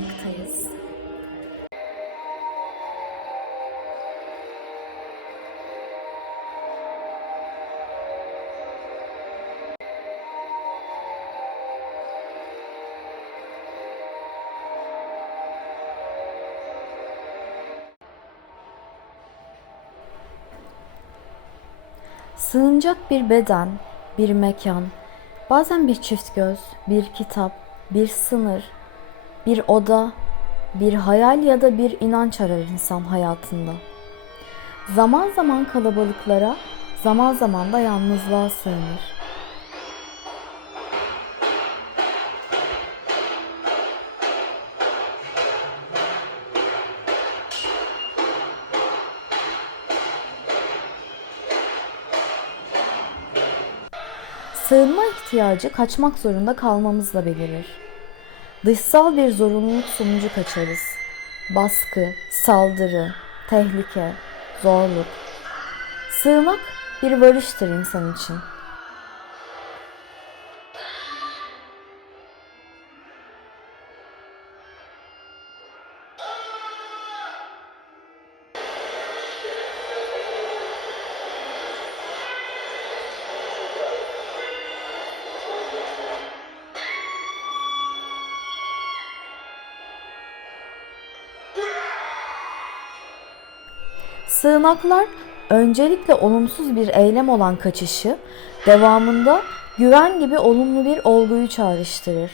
bulunmaktayız. Sığınacak bir beden, bir mekan, bazen bir çift göz, bir kitap, bir sınır, bir oda, bir hayal ya da bir inanç arar insan hayatında. Zaman zaman kalabalıklara, zaman zaman da yalnızlığa sığınır. Sığınma ihtiyacı kaçmak zorunda kalmamızla belirir. Dışsal bir zorunluluk sonucu kaçarız. Baskı, saldırı, tehlike, zorluk. Sığınak bir varıştır insan için. Sığınaklar öncelikle olumsuz bir eylem olan kaçışı, devamında güven gibi olumlu bir olguyu çağrıştırır.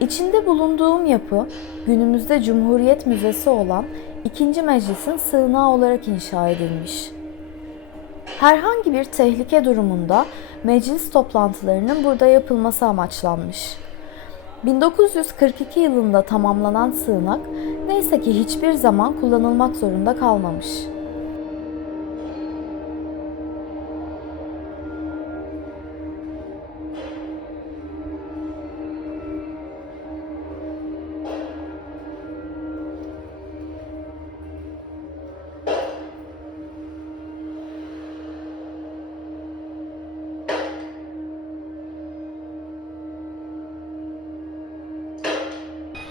İçinde bulunduğum yapı günümüzde Cumhuriyet Müzesi olan 2. Meclis'in sığınağı olarak inşa edilmiş. Herhangi bir tehlike durumunda meclis toplantılarının burada yapılması amaçlanmış. 1942 yılında tamamlanan sığınak neyse ki hiçbir zaman kullanılmak zorunda kalmamış.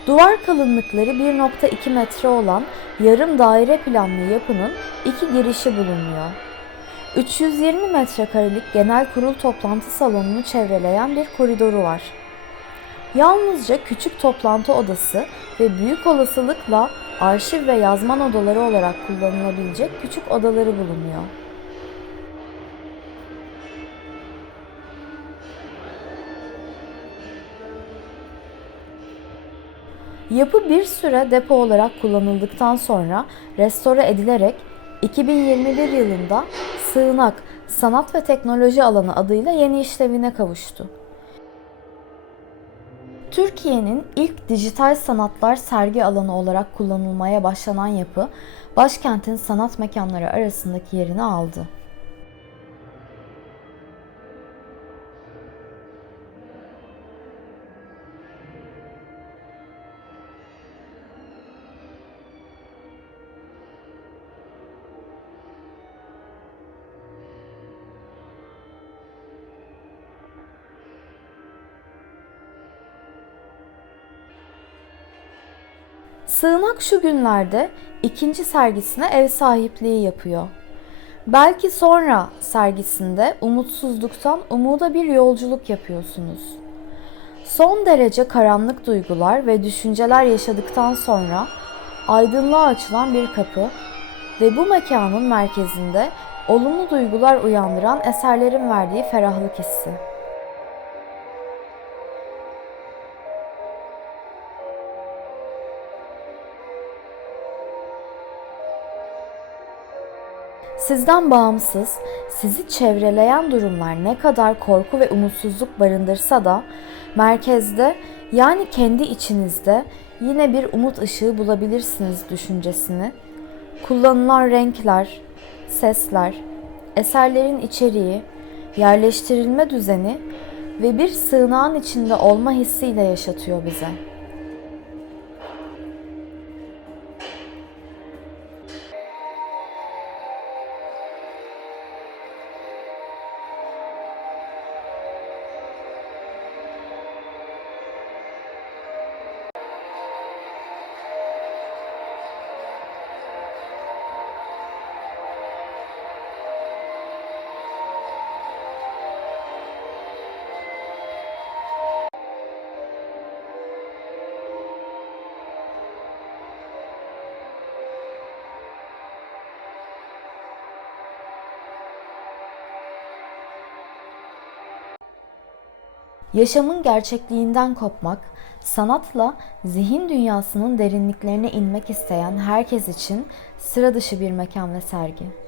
Duvar kalınlıkları 1.2 metre olan yarım daire planlı yapının iki girişi bulunuyor. 320 metrekarelik genel kurul toplantı salonunu çevreleyen bir koridoru var. Yalnızca küçük toplantı odası ve büyük olasılıkla arşiv ve yazman odaları olarak kullanılabilecek küçük odaları bulunuyor. Yapı bir süre depo olarak kullanıldıktan sonra restore edilerek 2021 yılında Sığınak Sanat ve Teknoloji Alanı adıyla yeni işlevine kavuştu. Türkiye'nin ilk dijital sanatlar sergi alanı olarak kullanılmaya başlanan yapı, başkentin sanat mekanları arasındaki yerini aldı. Sığınak şu günlerde ikinci sergisine ev sahipliği yapıyor. Belki sonra sergisinde umutsuzluktan umuda bir yolculuk yapıyorsunuz. Son derece karanlık duygular ve düşünceler yaşadıktan sonra aydınlığa açılan bir kapı ve bu mekanın merkezinde olumlu duygular uyandıran eserlerin verdiği ferahlık hissi. Sizden bağımsız, sizi çevreleyen durumlar ne kadar korku ve umutsuzluk barındırsa da merkezde yani kendi içinizde yine bir umut ışığı bulabilirsiniz düşüncesini. Kullanılan renkler, sesler, eserlerin içeriği, yerleştirilme düzeni ve bir sığınağın içinde olma hissiyle yaşatıyor bize. Yaşamın gerçekliğinden kopmak, sanatla zihin dünyasının derinliklerine inmek isteyen herkes için sıra dışı bir mekan ve sergi.